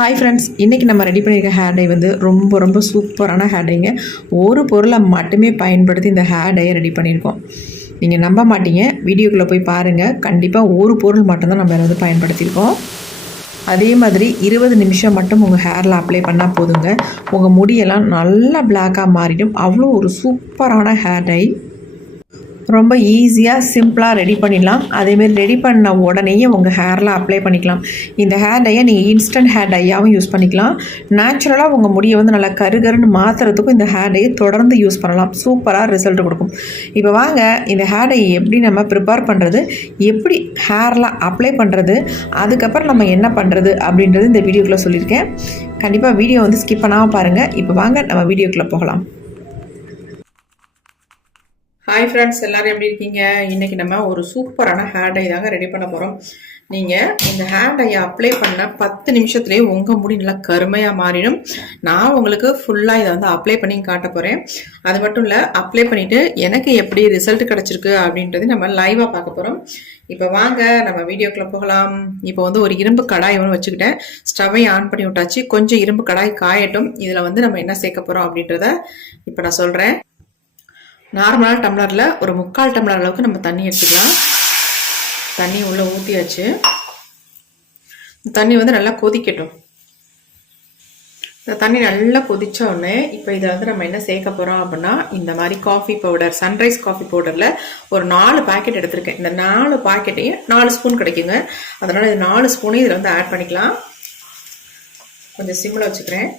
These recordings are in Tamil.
ஹாய் ஃப்ரெண்ட்ஸ், இன்றைக்கி நம்ம ரெடி பண்ணியிருக்க ஹேர் டை வந்து ரொம்ப சூப்பரான ஹேர் டைங்க. ஒரு பொருளை மட்டுமே பயன்படுத்தி இந்த ஹேர் டையை ரெடி பண்ணியிருக்கோம். நீங்கள் நம்ப மாட்டீங்க, வீடியோக்குள்ளே போய் பாருங்கள். கண்டிப்பாக ஒரு பொருள் மட்டும்தான் நம்ம வந்து பயன்படுத்தியிருக்கோம். அதே மாதிரி 20 நிமிஷம் மட்டும் உங்கள் ஹேரில் அப்ளை பண்ணால் போதுங்க. உங்கள் முடியெல்லாம் நல்லா பிளாக்காக மாறிடும். அவ்வளோ ஒரு சூப்பரான ஹேர் டை. ரொம்ப ஈஸியாக சிம்பிளாக ரெடி பண்ணிடலாம். அதேமாரி ரெடி பண்ண உடனேயே உங்கள் ஹேரில் அப்ளை பண்ணிக்கலாம். இந்த ஹேர் டையை நீங்கள் இன்ஸ்டன்ட் ஹேர் டையாகவும் யூஸ் பண்ணிக்கலாம். நேச்சுரலாக உங்கள் முடியை வந்து நல்லா கருகருன்னு மாற்றுறதுக்கும் இந்த ஹேர் டையை தொடர்ந்து யூஸ் பண்ணலாம். சூப்பராக ரிசல்ட் கொடுக்கும். இப்போ வாங்க இந்த ஹேர் டையை எப்படி நம்ம ப்ரிப்பேர் பண்ணுறது, எப்படி ஹேரில் அப்ளை பண்ணுறது, அதுக்கப்புறம் நம்ம என்ன பண்ணுறது அப்படின்றது இந்த வீடியோக்குள்ளே சொல்லியிருக்கேன். கண்டிப்பாக வீடியோ வந்து ஸ்கிப் பண்ணாமல் பாருங்கள். இப்போ வாங்க நம்ம வீடியோக்குள்ளே போகலாம். ஹாய் ஃப்ரெண்ட்ஸ், எல்லோரும் எப்படி இருக்கீங்க? இன்றைக்கி நம்ம ஒரு சூப்பரான ஹேர் டை தாங்க ரெடி பண்ண போகிறோம். நீங்கள் இந்த ஹேர் டையை அப்ளை பண்ண 10 நிமிஷத்துலேயே உங்கள் முடி நல்லா கருமையாக மாறிடும். நான் உங்களுக்கு ஃபுல்லாக இதை வந்து அப்ளை பண்ணி காட்ட போகிறேன். அது மட்டும் இல்லை, அப்ளை பண்ணிவிட்டு எனக்கு எப்படி ரிசல்ட் கிடச்சிருக்கு அப்படின்றது நம்ம லைவாக பார்க்க போகிறோம். இப்போ வாங்க நம்ம வீடியோக்குள்ளே போகலாம். இப்போ வந்து ஒரு இரும்பு கடாய் ஒன்று வச்சுக்கிட்டேன். ஸ்டவ்வை ஆன் பண்ணி விட்டாச்சு. கொஞ்சம் இரும்பு கடாய் காயட்டும். இதில் வந்து நம்ம என்ன சேர்க்க போகிறோம் அப்படின்றத இப்போ நான் சொல்கிறேன். நார்மலான டம்ளரில் ஒரு 3/4 டம்ளர் அளவுக்கு நம்ம தண்ணி எடுத்துக்கலாம். தண்ணி உள்ளே ஊற்றியாச்சு. தண்ணி வந்து நல்லா கொதிக்கட்டும். இந்த தண்ணி நல்லா கொதிச்ச உடனே இப்போ இதை வந்து நம்ம என்ன சேர்க்க போகிறோம் அப்படின்னா, இந்த மாதிரி காஃபி பவுடர், சன்ரைஸ் காஃபி பவுடரில் ஒரு 4 பாக்கெட் எடுத்திருக்கேன். இந்த 4 பாக்கெட்டையும் 4 ஸ்பூன் கிடைக்குங்க. அதனால் இது 4 ஸ்பூனையும் இதில் வந்து ஆட் பண்ணிக்கலாம். கொஞ்சம் சிம்மில் வச்சுக்கிறேன்.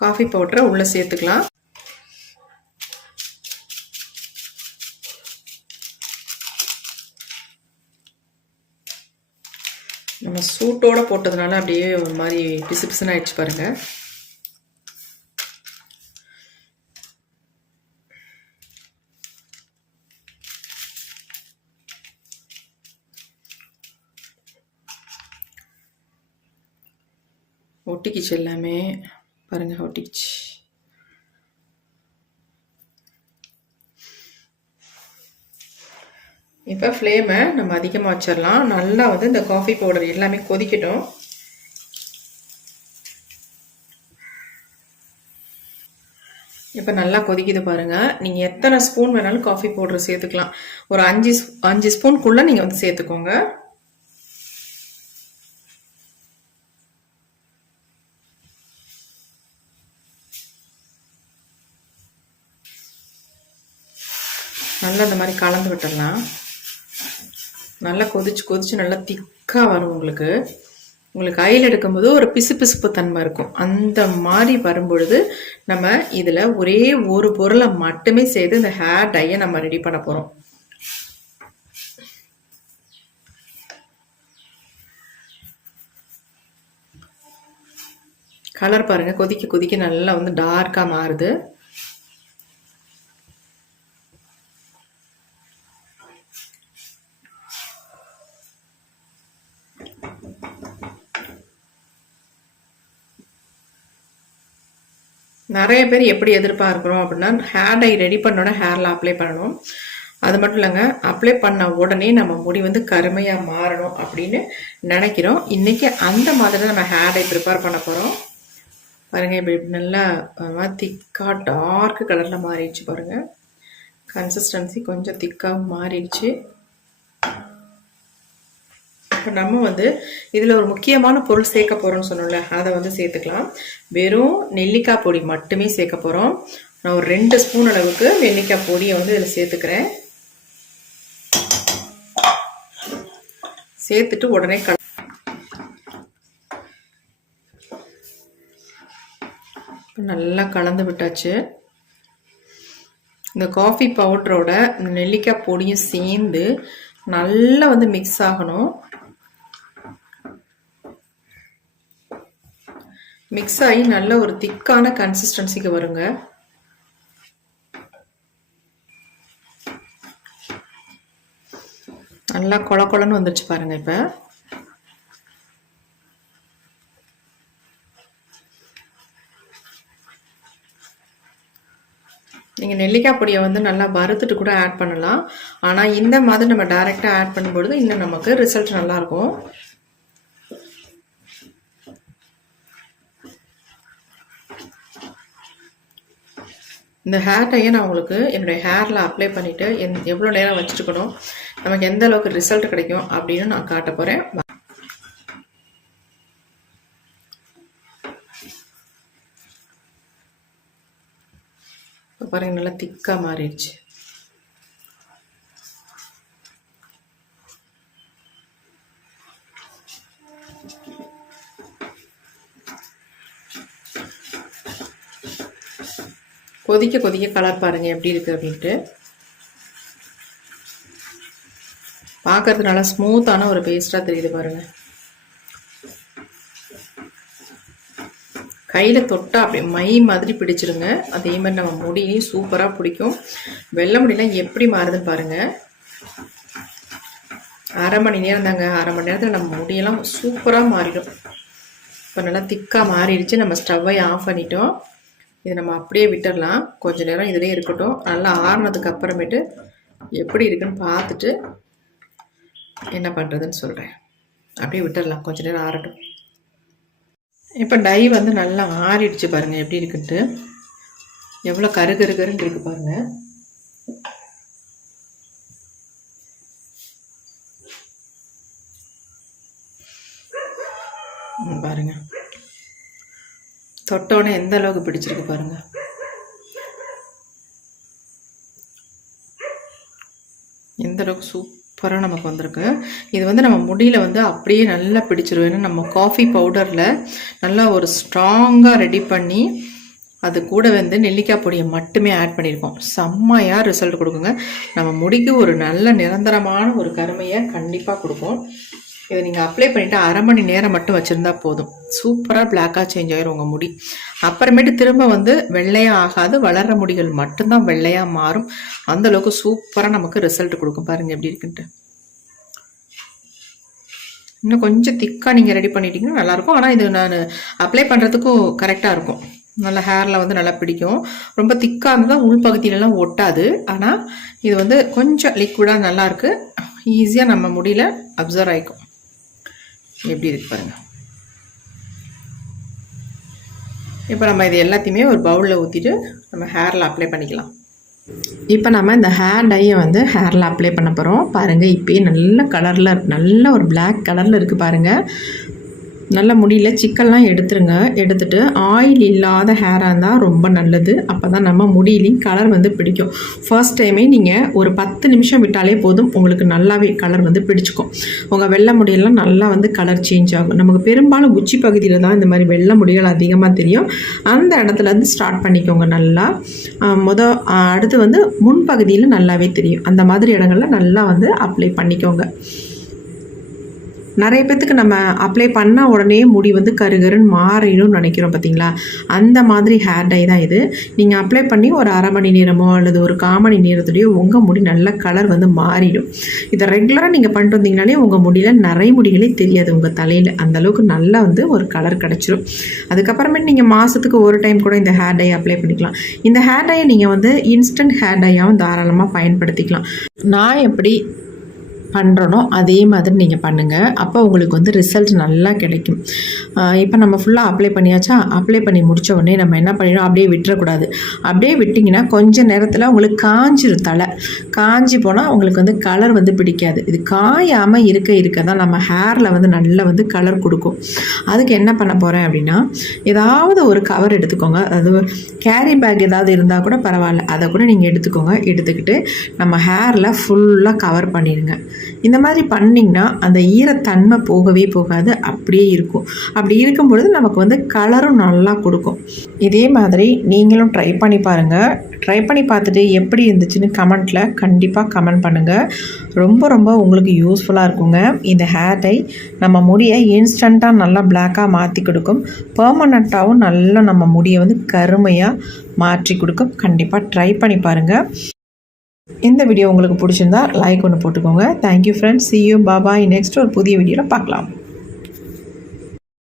காஃபி பவுடரை உள்ளே சேர்த்துக்கலாம். நம்ம சூட்டோடு போட்டதுனால அப்படியே ஒரு மாதிரி பிசு பிசுன்னு ஆயிடுச்சு பாருங்க. ஒட்டிக்கிச்சு எல்லாமே பாருங்க, ஒட்டிக்கிச்சு. இப்போ ஃப்ளேமை நம்ம அதிகமாக வச்சிடலாம். நல்லா வந்து இந்த காஃபி பவுடர் எல்லாமே கொதிக்கட்டும். இப்போ நல்லா கொதிக்குது பாருங்க. நீங்கள் எத்தனை ஸ்பூன் வேணாலும் காஃபி பவுடர் சேர்த்துக்கலாம். ஒரு 5 ஸ்பூனுக்குள்ளே நீங்கள் வந்து சேர்த்துக்கோங்க. நல்லா இந்த மாதிரி கலந்து விட்டுடலாம். நல்லா கொதிச்சு நல்லா திக்காக வரும். உங்களுக்கு கையில் எடுக்கும்போது ஒரு பிசுப்பு தன்மை இருக்கும். அந்த மாதிரி வரும்பொழுது நம்ம இதில் ஒரே ஒரு பொருளை மட்டுமே சேர்த்து இந்த ஹேர் டையை நம்ம ரெடி பண்ண போகிறோம். கலர் பாருங்க, கொதிக்க நல்லா வந்து டார்க்காக மாறுது. நிறைய பேர் எப்படி எதிர்பார்க்குறோம் அப்படின்னா, ஹேர் டை ரெடி பண்ணோட ஹேரில் அப்ளை பண்ணணும். அது மட்டும் இல்லைங்க, அப்ளை பண்ண உடனே நம்ம முடி வந்து கருமையாக மாறணும் அப்படின்னு நினைக்கிறோம். இன்றைக்கி அந்த மாதிரி நம்ம ஹேர் டை ப்ரிப்பேர் பண்ண போகிறோம். பாருங்கள், இப்படி நல்லா திக்காக டார்க் கலரில் மாறிடுச்சு பாருங்கள். கன்சிஸ்டன்சி கொஞ்சம் திக்காக மாறிடுச்சு. இப்போ நம்ம வந்து இதில் ஒரு முக்கியமான பொருள் சேர்க்க போகிறோம்னு சொன்னோம்ல, அதை வந்து சேர்த்துக்கலாம். வெறும் நெல்லிக்காய் பொடி மட்டுமே சேர்க்க போகிறோம். நான் ஒரு 2 ஸ்பூன் அளவுக்கு நெல்லிக்காய் பொடியை வந்து இதில் சேர்த்துக்கிறேன். சேர்த்துட்டு உடனே நல்லா கலந்து விட்டாச்சு. இந்த காஃபி பவுடரோட நெல்லிக்காய் பொடியும் சேர்ந்து நல்லா வந்து மிக்ஸ் ஆகணும். மிக்ஸ் ஆகி நல்ல ஒரு திக்கான கன்சிஸ்டன்சிக்கு வருங்க. நல்லா கொல கொலன்னு வந்துருச்சு பாருங்க. இப்போ நீங்கள் நெல்லிக்காய் பொடியை வந்து நல்லா வறுத்துட்டு கூட ஆட் பண்ணலாம். ஆனால் இந்த மாதிரி நம்ம டைரெக்டாக ஆட் பண்ணும்பொழுது இன்னும் நமக்கு ரிசல்ட் நல்லாயிருக்கும். இந்த ஹேர் டையை நான் உங்களுக்கு என்னுடைய ஹேரில் அப்ளை பண்ணிவிட்டு எவ்வளோ நேரம் வச்சுருக்கணும், நமக்கு எந்த அளவுக்கு ரிசல்ட் கிடைக்கும் அப்படின்னு நான் காட்ட போகிறேன். இப்போ பாருங்கள், நல்லா திக்காக மாறிடுச்சு. கொதிக்க கொதிக்க கலர் பாருங்கள் எப்படி இருக்குது அப்படின்ட்டு. பார்க்கறது நல்லா ஸ்மூத்தான ஒரு பேஸ்ட்டாக தெரியுது பாருங்கள். கையில் தொட்டால் அப்படியே மை மாதிரி பிடிச்சிருங்க. அதே மாதிரி நம்ம முடியும் சூப்பராக பிடிக்கும். வெள்ளை முடியெல்லாம் எப்படி மாறுதுன்னு பாருங்கள். அரை மணி நேரம் தாங்க, அரை மணி நேரத்தில் நம்ம முடியெல்லாம் சூப்பராக மாறிடும். இப்போ நல்லா திக்காக மாறிடுச்சு. நம்ம ஸ்டவ்வை ஆஃப் பண்ணிட்டோம். இதை நம்ம அப்படியே விட்டுடலாம். கொஞ்சம் நேரம் இதிலே இருக்கட்டும். நல்லா ஆறுனதுக்கு அப்புறமேட்டு எப்படி இருக்குன்னு பார்த்துட்டு என்ன பண்ணுறதுன்னு சொல்கிறேன். அப்படியே விட்டுடலாம், கொஞ்சம் நேரம் ஆறட்டும். இப்போ டை வந்து நல்லா ஆறிடுச்சு பாருங்கள் எப்படி இருக்குன்ட்டு. எவ்வளோ கருகருகருன்னு இருக்குது பாருங்கள். பாருங்க, தொட்டோன்னே எந்த அளவுக்கு பிடிச்சிருக்கு பாருங்க. எந்த அளவுக்கு சூப்பராக நமக்கு வந்திருக்கு. இது வந்து நம்ம முடியில் வந்து அப்படியே நல்லா பிடிச்சிரும். ஏன்னா நம்ம காஃபி பவுடரில் நல்லா ஒரு ஸ்ட்ராங்காக ரெடி பண்ணி அது கூட வந்து நெல்லிக்காய் பொடியை மட்டுமே ஆட் பண்ணியிருக்கோம். செம்மையாக ரிசல்ட் கொடுக்குங்க. நம்ம முடிக்கு ஒரு நல்ல நிரந்தரமான ஒரு கருமையை கண்டிப்பாக கொடுக்கும். இதை நீங்கள் அப்ளை பண்ணிவிட்டு அரை மணி நேரம் மட்டும் வச்சுருந்தா போதும். சூப்பராக பிளாக்காக சேஞ்ச் ஆகிரும் உங்கள் முடி. அப்புறமேட்டு திரும்ப வந்து வெள்ளையாக ஆகாது, வளர்கிற முடிகள் மட்டும்தான் வெள்ளையாக மாறும். அந்தளவுக்கு சூப்பராக நமக்கு ரிசல்ட் கொடுக்கும். பாருங்கள் எப்படி இருக்குன்ட்டு. இன்னும் கொஞ்சம் திக்காக நீங்கள் ரெடி பண்ணிட்டீங்கன்னா நல்லாயிருக்கும். ஆனால் இது நான் அப்ளை பண்ணுறதுக்கும் கரெக்டாக இருக்கும். நல்லா ஹேரில் வந்து நல்லா பிடிக்கும். ரொம்ப திக்காக இருந்தால் உள்பகுதியிலலாம் ஒட்டாது. ஆனால் இது வந்து கொஞ்சம் லிக்விடாக நல்லாயிருக்கு. ஈஸியாக நம்ம முடியல அப்சர்வ் ஆகிக்கும். எப்படி இருக்கு பாருங்கள். இப்போ நம்ம இது எல்லாத்தையுமே ஒரு பவுலில் ஊற்றிட்டு நம்ம ஹேரில் அப்ளை பண்ணிக்கலாம். இப்போ நம்ம இந்த ஹேர் டையை வந்து ஹேரில் அப்ளை பண்ண போகிறோம். பாருங்கள், இப்போயே நல்ல கலரில் நல்ல ஒரு பிளாக் கலரில் இருக்குது பாருங்கள். நல்ல முடியல சிக்கல்லாம் எடுத்துருங்க. எடுத்துட்டு ஆயில் இல்லாத ஹேராக இருந்தால் ரொம்ப நல்லது. அப்போ தான் நம்ம முடியிலையும் கலர் வந்து பிடிக்கும். ஃபர்ஸ்ட் டைமே நீங்கள் ஒரு 10 நிமிஷம் விட்டாலே போதும், உங்களுக்கு நல்லாவே கலர் வந்து பிடிச்சிக்கும். உங்கள் வெள்ளை முடியெல்லாம் நல்லா வந்து கலர் சேஞ்ச் ஆகும். நமக்கு பெரும்பாலும் உச்சி பகுதியில் தான் இந்த மாதிரி வெள்ளை முடிகள் அதிகமாக தெரியும். அந்த இடத்துலேருந்து ஸ்டார்ட் பண்ணிக்கோங்க நல்லா. அடுத்து வந்து முன்பகுதியில் நல்லாவே தெரியும். அந்த மாதிரி இடங்களில் நல்லா வந்து அப்ளை பண்ணிக்கோங்க. நிறைய பேத்துக்கு நம்ம அப்ளை பண்ண உடனே முடி வந்து கருகருன்னு மாறிடும்னு நினைக்கிறோம் பார்த்தீங்களா. அந்த மாதிரி ஹேர் டை தான் இது. நீங்கள் அப்ளை பண்ணி ஒரு அரை மணி நேரமோ அல்லது ஒரு 1/4 மணி நேரத்துலேயோ உங்கள் முடி நல்ல கலர் வந்து மாறிடும். இதை ரெகுலராக நீங்கள் பண்ணிட்டு வந்தீங்கனாலே உங்கள் முடியில் நிறைய முடிகளே தெரியாது உங்கள் தலையில். அந்தளவுக்கு நல்லா வந்து ஒரு கலர் கிடச்சிரும். அதுக்கப்புறமேட்டு நீங்கள் மாதத்துக்கு ஒரு டைம் கூட இந்த ஹேர் டை அப்ளை பண்ணிக்கலாம். இந்த ஹேர் டையை நீங்கள் வந்து இன்ஸ்டன்ட் ஹேர் டையாகவும் தாராளமாக பயன்படுத்திக்கலாம். நான் எப்படி பண்ணுறனோ அதே மாதிரி நீங்கள் பண்ணுங்கள். அப்போ உங்களுக்கு வந்து ரிசல்ட் நல்லா கிடைக்கும். இப்போ நம்ம ஃபுல்லாக அப்ளை பண்ணியாச்சா. அப்ளை பண்ணி முடித்த உடனே நம்ம என்ன பண்ணிடணும், அப்படியே விட்டுறக்கூடாது. அப்படியே விட்டிங்கன்னா கொஞ்சம் நேரத்தில் உங்களுக்கு காஞ்சிரும். தலை காஞ்சி போனால் உங்களுக்கு வந்து கலர் வந்து பிடிக்காது. இது காயாமல் இருக்க தான் நம்ம ஹேரில் வந்து நல்லா வந்து கலர் கொடுக்கும். அதுக்கு என்ன பண்ண போகிறேன் அப்படின்னா, ஏதாவது ஒரு கவர் எடுத்துக்கோங்க. அது கேரி பேக் ஏதாவது இருந்தால் கூட பரவாயில்ல, அதை கூட நீங்கள் எடுத்துக்கோங்க. எடுத்துக்கிட்டு நம்ம ஹேரில் ஃபுல்லாக கவர் பண்ணிடுங்க. இந்த மாதிரி பண்ணிங்கன்னா அந்த ஈரத்தன்மை போகவே போகாது, அப்படியே இருக்கும். அப்படி இருக்கும்பொழுது நமக்கு வந்து கலரும் நல்லா கொடுக்கும். இதே மாதிரி நீங்களும் ட்ரை பண்ணி பாருங்கள். ட்ரை பண்ணி பார்த்துட்டு எப்படி இருந்துச்சுன்னு கமெண்ட்டில் கண்டிப்பாக கமெண்ட் பண்ணுங்கள். ரொம்ப ரொம்ப உங்களுக்கு யூஸ்ஃபுல்லாக இருக்குங்க. இந்த ஹேர் டை நம்ம முடியை இன்ஸ்டண்ட்டாக நல்லா பிளாக்காக மாற்றி கொடுக்கும். பெர்மனண்ட்டாகவும் நல்லா நம்ம முடியை வந்து கருமையாக மாற்றி கொடுக்கும். கண்டிப்பாக ட்ரை பண்ணி பாருங்கள். இந்த வீடியோ உங்களுக்கு பிடிச்சிருந்தா லைக் ஒன்று போட்டுக்கோங்க. Thank you friends. see you, bye bye. Next ஒரு புதிய வீடியோவில் பார்க்கலாம்.